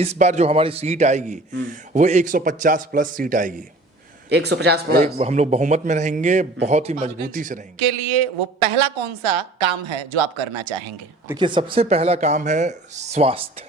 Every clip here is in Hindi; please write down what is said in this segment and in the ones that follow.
इस बार जो हमारी सीट आएगी वो 150 प्लस सीट आएगी। 150 प्लस हम लोग बहुमत में रहेंगे, बहुत ही मजबूती से रहेंगे। के लिए वो पहला कौन सा काम है जो आप करना चाहेंगे? देखिए, सबसे पहला काम है स्वास्थ्य।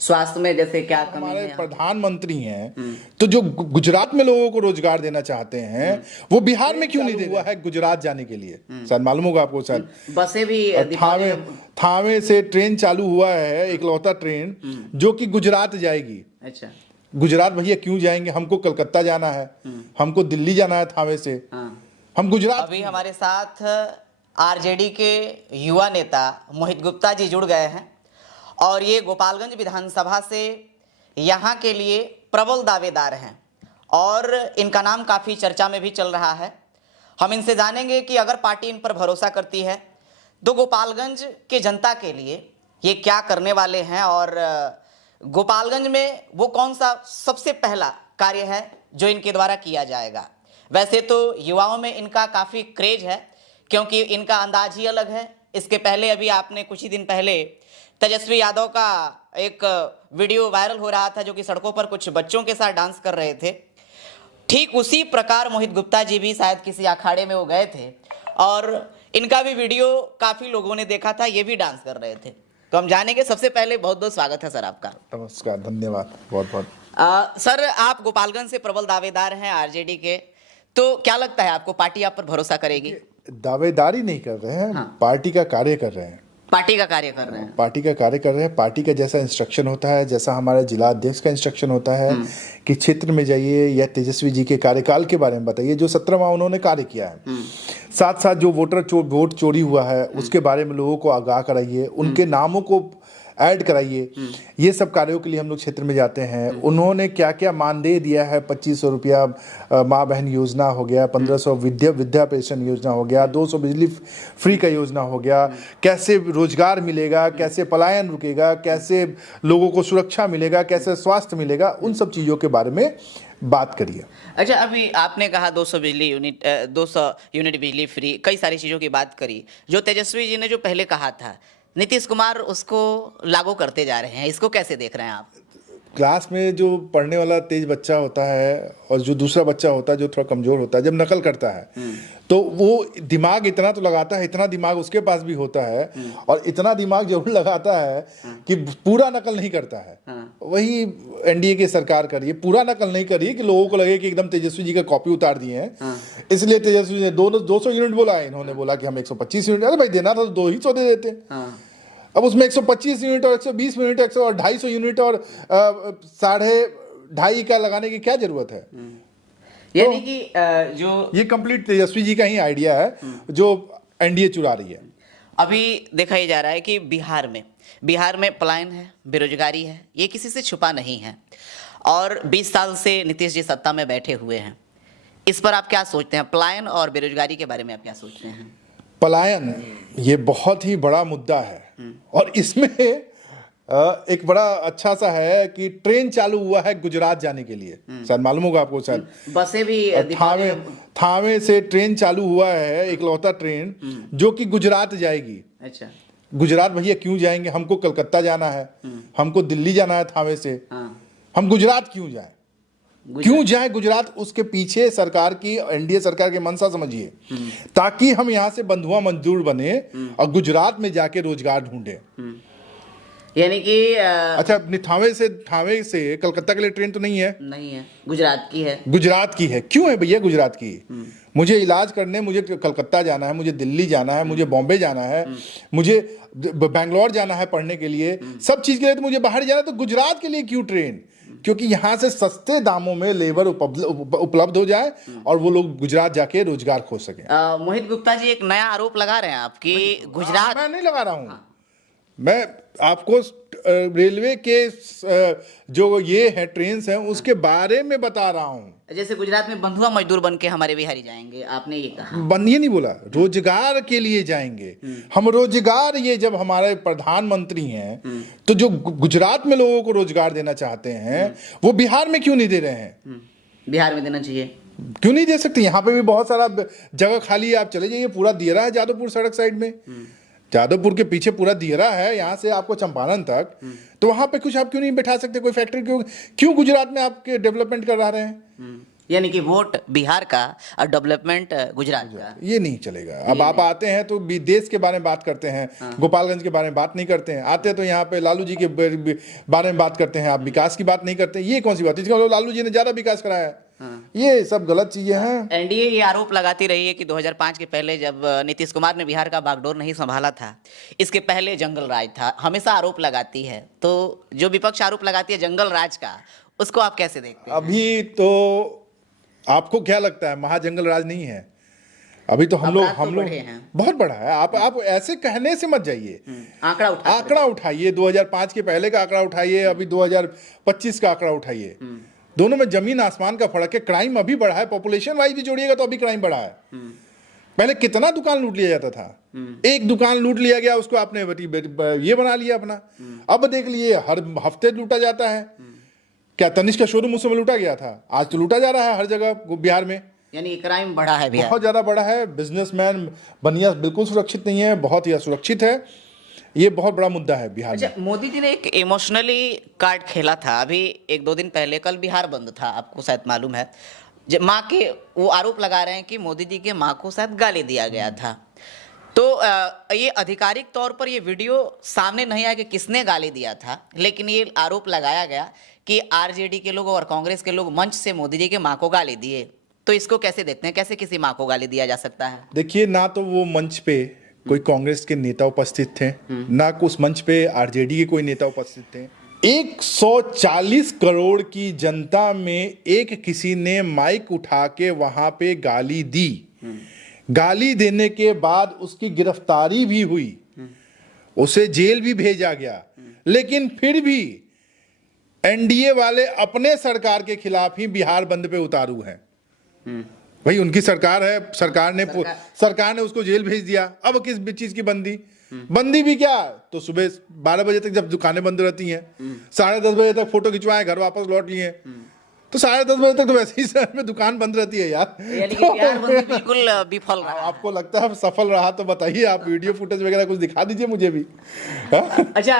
स्वास्थ्य में जैसे क्या कमी हमारे है? प्रधानमंत्री हैं तो जो गुजरात में लोगों को रोजगार देना चाहते हैं वो बिहार में क्यों नहीं दे हुआ है गुजरात जाने के लिए? शायद मालूम होगा आपको, शायद बसें भी थावे से ट्रेन चालू हुआ है, इकलौता ट्रेन जो कि गुजरात जाएगी। अच्छा, गुजरात भैया क्यों जाएंगे? हमको कलकत्ता जाना है, हमको दिल्ली जाना है थावे से। हम गुजरात। अभी हमारे साथ आरजेडी के युवा नेता मोहित गुप्ता जी जुड़ गए हैं और ये गोपालगंज विधानसभा से यहाँ के लिए प्रबल दावेदार हैं और इनका नाम काफ़ी चर्चा में भी चल रहा है। हम इनसे जानेंगे कि अगर पार्टी इन पर भरोसा करती है तो गोपालगंज के जनता के लिए ये क्या करने वाले हैं और गोपालगंज में वो कौन सा सबसे पहला कार्य है जो इनके द्वारा किया जाएगा। वैसे तो युवाओं में इनका काफ़ी क्रेज है क्योंकि इनका अंदाज ही अलग है। इसके पहले अभी आपने कुछ ही दिन पहले तेजस्वी यादव का एक वीडियो वायरल हो रहा था जो कि सड़कों पर कुछ बच्चों के साथ डांस कर रहे थे। ठीक उसी प्रकार मोहित गुप्ता जी भी शायद किसी अखाड़े में वो गए थे और इनका भी वीडियो काफ़ी लोगों ने देखा था, ये भी डांस कर रहे थे। तो हम जानेंगे। सबसे पहले बहुत बहुत स्वागत है सर आपका। नमस्कार, धन्यवाद बहुत बहुत। सर, आप गोपालगंज से प्रबल दावेदार हैं आरजेडी के, तो क्या लगता है आपको पार्टी आप पर भरोसा करेगी? दावेदारी नहीं कर रहे हैं, पार्टी का कार्य कर रहे हैं। पार्टी का कार्य कर रहे हैं। पार्टी का कार्य कर रहे हैं। पार्टी का जैसा इंस्ट्रक्शन होता है, जैसा हमारे जिला अध्यक्ष का इंस्ट्रक्शन होता है कि क्षेत्र में जाइए या तेजस्वी जी के कार्यकाल के बारे में बताइए जो 17 माह उन्होंने कार्य किया है। साथ साथ जो वोट चोरी हुआ है उसके बारे में लोगों को आगाह कराइए, उनके नामों को ऐड कराइए। ये सब कार्यों के लिए हम लोग क्षेत्र में जाते हैं। उन्होंने क्या क्या मानदेय दिया है, 2500 रुपया माँ बहन योजना हो गया, 1500 विद्या पेंशन योजना हो गया, 200 बिजली फ्री का योजना हो गया, कैसे रोजगार मिलेगा, कैसे पलायन रुकेगा, कैसे लोगों को सुरक्षा मिलेगा, कैसे स्वास्थ्य मिलेगा, उन सब चीज़ों के बारे में बात करिए। अच्छा, अभी आपने कहा 200 यूनिट बिजली फ्री, कई सारी चीज़ों की बात करी जो तेजस्वी जी ने जो पहले कहा था, नीतीश कुमार उसको लागू करते जा रहे हैं। इसको कैसे देख रहे हैं आप? क्लास में जो पढ़ने वाला तेज बच्चा होता है और जो दूसरा बच्चा होता है जो थोड़ा कमजोर होता है, जब नकल करता है तो वो दिमाग इतना तो लगाता है, इतना दिमाग उसके पास भी होता है और इतना दिमाग जरूर लगाता है कि पूरा नकल नहीं करता है। वही एनडीए की सरकार करिए, पूरा नकल नहीं करिए कि लोगों को लगे कि एकदम तेजस्वी जी का कॉपी उतार दिए हैं। इसलिए तेजस्वी जी ने 200 यूनिट बोला है, इन्होंने बोला कि हम 125 यूनिट। अरे भाई, देना था तो 200 दे देते। अब उसमें 125 यूनिट और 120 यूनिट और 250 यूनिट और 2.5 का लगाने की क्या जरूरत है? यानी कि जो ये कंप्लीट तेजस्वी जी का ही आइडिया है जो एनडीए चुरा रही है। अभी देखा ही जा रहा है कि बिहार में पलायन है, बेरोजगारी है, ये किसी से छुपा नहीं है और 20 साल से नीतीश जी सत्ता में बैठे हुए हैं। इस पर आप क्या सोचते हैं? पलायन और बेरोजगारी के बारे में आप क्या सोचते हैं? पलायन ये बहुत ही बड़ा मुद्दा है और इसमें एक बड़ा अच्छा सा है कि ट्रेन चालू हुआ है गुजरात जाने के लिए। शायद मालूम होगा आपको, शायद बसें भी थावे से ट्रेन चालू हुआ है, इकलौता ट्रेन जो कि गुजरात जाएगी। अच्छा, गुजरात भैया क्यों जाएंगे? हमको कलकत्ता जाना है, हमको दिल्ली जाना है थावे से। हम गुजरात क्यों जाएं? क्यों जाए गुजरात? उसके पीछे सरकार की, एनडीए सरकार की मंशा समझिए, ताकि हम यहाँ से बंधुआ मजदूर बने और गुजरात में जाके रोजगार ढूंढे। यानी कि अच्छा, थावे से कलकत्ता के लिए ट्रेन तो नहीं है? नहीं है, गुजरात की है। गुजरात की है। क्यों है भैया गुजरात की? मुझे इलाज करने मुझे कलकत्ता जाना है, मुझे दिल्ली जाना है, मुझे बॉम्बे जाना है, मुझे बैंगलोर जाना है पढ़ने के लिए, सब चीज के लिए तो मुझे बाहर जाना है। तो गुजरात के लिए क्यों ट्रेन? क्योंकि यहाँ से सस्ते दामों में लेबर उपलब्ध हो जाए और वो लोग गुजरात जाके रोजगार खोज सकें। मोहित गुप्ता जी एक नया आरोप लगा रहे हैं आप कि गुजरात। मैं नहीं लगा रहा हूँ, मैं आपको रेलवे के जो ये है ट्रेन हैं उसके बारे में बता रहा हूँ। जैसे गुजरात में बंधुआ मजदूर बन के हमारे बिहारी जाएंगे, आपने ये कहा। ये नहीं बोला, रोजगार के लिए जाएंगे हम। रोजगार, ये जब हमारे प्रधानमंत्री हैं तो जो गुजरात में लोगों को रोजगार देना चाहते हैं वो बिहार में क्यों नहीं दे रहे हैं? बिहार में देना चाहिए। क्यों नहीं दे सकते? यहाँ पे भी बहुत सारा जगह खाली है, आप चले जाइए, पूरा दे रहा है जादवपुर सड़क साइड में। जादवपुर के पीछे पूरा दियरा है, यहाँ से आपको चंपारण तक, तो वहां पे कुछ आप क्यों नहीं बैठा सकते? कोई फैक्ट्री क्यों गुजरात में आपके डेवलपमेंट करा रहे हैं? यानी कि वोट बिहार का और डेवलपमेंट गुजरात का, ये नहीं चलेगा। अब आप आते हैं तो देश के बारे में बात करते हैं, गोपालगंज के बारे में बात नहीं करते हैं। आते हैं तो यहाँ पे लालू जी के बारे में बात करते हैं, आप विकास की बात नहीं करते। ये कौन सी बात है? इसका मतलब लालू जी ने ज्यादा विकास कराया है। ये सब गलत चीजें हैं। एनडीए ये आरोप लगाती रही है कि 2005 के पहले जब नीतीश कुमार ने बिहार का बागडोर नहीं संभाला था, इसके पहले जंगल राज था, हमेशा आरोप लगाती है। तो जो विपक्ष आरोप लगाती है जंगल राज का, उसको आप कैसे देखते हैं? अभी तो आपको क्या लगता है महाजंगल राज नहीं है? अभी तो हम लोग बहुत बड़ा है। आप ऐसे कहने से मत जाइए। आंकड़ा उठाइए, 2005 के पहले का आंकड़ा उठाइए, अभी 2025 का आंकड़ा उठाइए। दोनों में जमीन आसमान का फर्क है। क्राइम अभी बढ़ा है, पॉपुलेशन वाइज भी जोड़िएगा तो अभी क्राइम बढ़ा है। पहले कितना दुकान लूट लिया जाता था, एक दुकान लूट लिया गया, उसको आपने ये बना लिया अपना। अब देख लिए हर हफ्ते लूटा जाता है। क्या तनिष्क का शोरूम उस समय लूटा गया था? आज तो लूटा जा रहा है हर जगह बिहार में। यानी क्राइम बढ़ा है बिहार, बहुत ज्यादा बढ़ा है। बिजनेसमैन बनिया बिल्कुल सुरक्षित नहीं है, बहुत ही असुरक्षित है। ये बहुत बड़ा मुद्दा है बिहार में। मोदी जी ने एक इमोशनली कार्ड खेला था अभी 1-2 दिन पहले। कल बिहार बंद था, आपको शायद मालूम है। माँ के वो आरोप लगा रहे हैं कि मोदी जी के माँ को शायद गाली दिया गया था। तो ये आधिकारिक तौर पर ये वीडियो सामने नहीं आया कि किसने गाली दिया था, लेकिन ये आरोप लगाया गया कि आरजेडी के लोग और कांग्रेस के लोग मंच से मोदी जी के माँ को गाली दिए। तो इसको कैसे देखते हैं? कैसे किसी माँ को गाली दिया जा सकता है? देखिए, ना तो वो मंच पे कोई कांग्रेस के नेता उपस्थित थे, ना उस मंच पे आरजेडी के कोई नेता उपस्थित थे। 140 करोड़ की जनता में एक किसी ने माइक उठा के वहां पे गाली दी। गाली देने के बाद उसकी गिरफ्तारी भी हुई, उसे जेल भी भेजा गया, लेकिन फिर भी एनडीए वाले अपने सरकार के खिलाफ ही बिहार बंद पे उतारू हैं। भाई उनकी सरकार है, सरकार ने उसको जेल भेज दिया। अब किस चीज की बंदी? बंदी भी क्या, तो सुबह 12 बजे तक जब दुकानें बंद रहती हैं, 10:30 बजे तक फोटो खिंचवाए, घर वापस लौट लिए, तो 10:30 बजे तक तो वैसे ही शहर में दुकान बंद रहती है यार। तो बिल्कुल विफल रहा। आपको लगता है सफल रहा तो बताइए, आप वीडियो फुटेज वगैरह कुछ दिखा दीजिए मुझे भी। अच्छा,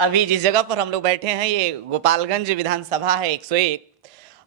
अभी जिस जगह पर हम लोग बैठे हैं ये गोपालगंज विधानसभा है 101।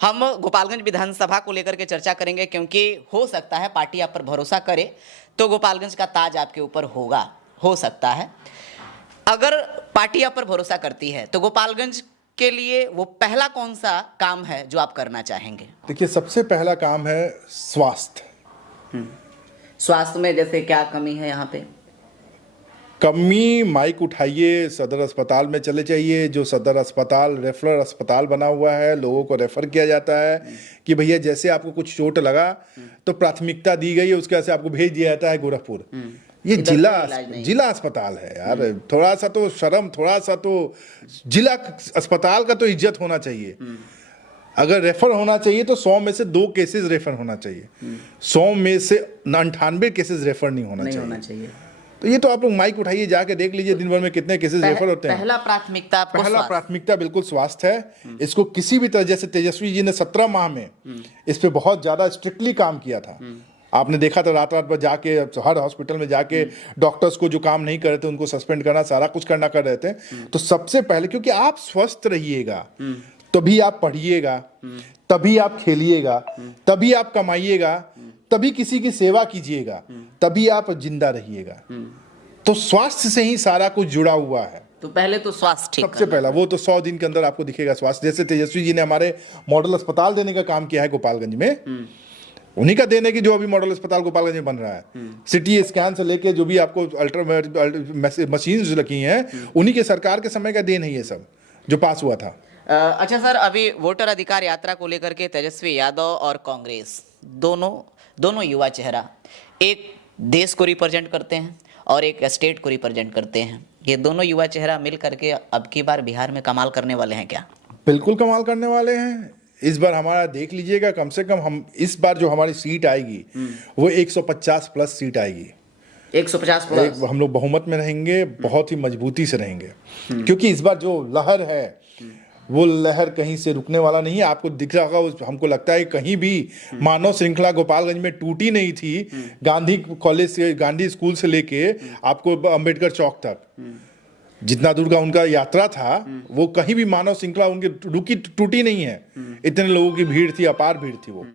हम गोपालगंज विधानसभा को लेकर के चर्चा करेंगे, क्योंकि हो सकता है पार्टी आप पर भरोसा करे तो गोपालगंज का ताज आपके ऊपर होगा, हो सकता है। अगर पार्टी आप पर भरोसा करती है तो गोपालगंज के लिए वो पहला कौन सा काम है जो आप करना चाहेंगे? देखिए, सबसे पहला काम है स्वास्थ्य। स्वास्थ्य में जैसे क्या कमी है यहाँ पे? कमी, माइक उठाइए, सदर अस्पताल में चले जाइए। जो सदर अस्पताल रेफरल अस्पताल बना हुआ है, लोगों को रेफर किया जाता है कि भैया जैसे आपको कुछ चोट लगा तो प्राथमिकता दी गई है, उसके वजह से आपको भेज दिया जाता है गोरखपुर। ये जिला अस्पताल है यार। थोड़ा सा तो शर्म, थोड़ा सा तो जिला अस्पताल का तो इज्जत होना चाहिए। अगर रेफर होना चाहिए तो 100 में से 2 केसेस रेफर होना चाहिए, 100 में से 98 केसेस रेफर नहीं होना चाहिए। तो ये तो आप लोग माइक उठाइए, जाके देख लीजिए दिन भर में कितने केसेस रेफर होते हैं। पहला प्राथमिकता बिल्कुल स्वास्थ्य है। इसको किसी भी तरह, जैसे तेजस्वी जी ने 17 माह में इस पे बहुत ज्यादा स्ट्रिक्टली काम किया था। आपने देखा था रात भर जाके हर हॉस्पिटल में जाके डॉक्टर्स को जो काम नहीं कर रहे थे उनको सस्पेंड करना, सारा कुछ करना कर रहे थे। तो सबसे पहले, क्योंकि आप स्वस्थ रहिएगा तभी आप पढ़िएगा, तभी आप खेलिएगा, तभी आप कमाइएगा, तभी किसी की सेवा कीजिएगा, तभी आप जिंदा रहिएगा। तो स्वास्थ्य से ही सारा कुछ जुड़ा हुआ है। तो पहले तो स्वास्थ्य ठीक सबसे पहला, वो तो 100 दिन के अंदर आपको दिखेगा स्वास्थ्य। जैसे तेजस्वी जी ने हमारे मॉडल अस्पताल देने का काम किया है गोपालगंज में, उन्हीं का देने की जो अभी मॉडल अस्पताल गोपालगंज में बन रहा है। सिटी स्कैन से लेके जो भी आपको अल्ट्रा मशीन्स लगी हैं, उन्हीं के सरकार के समय का देन है ये सब जो पास हुआ था। अच्छा सर, अभी वोटर अधिकार यात्रा को लेकर के तेजस्वी यादव और कांग्रेस दोनों युवा चेहरा, एक देश को रिप्रेजेंट करते हैं और एक स्टेट को रिप्रेजेंट करते हैं। ये दोनों युवा चेहरा मिल करके अब की बार बिहार में कमाल करने वाले हैं क्या? बिल्कुल कमाल करने वाले हैं। इस बार हमारा देख लीजिएगा, कम से कम हम इस बार जो हमारी सीट आएगी वो 150 प्लस सीट आएगी। 150 प्लस हम लोग बहुमत में रहेंगे, बहुत ही मजबूती से रहेंगे। क्योंकि इस बार जो लहर है वो लहर कहीं से रुकने वाला नहीं है। आपको दिख रहा होगा, हमको लगता है कहीं भी मानव श्रृंखला गोपालगंज में टूटी नहीं थी। गांधी कॉलेज से, गांधी स्कूल से लेके आपको अंबेडकर चौक तक जितना दूर का उनका यात्रा था, वो कहीं भी मानव श्रृंखला उनकी रुकी टूटी नहीं है। इतने लोगों की भीड़ थी, अपार भीड़ थी वो।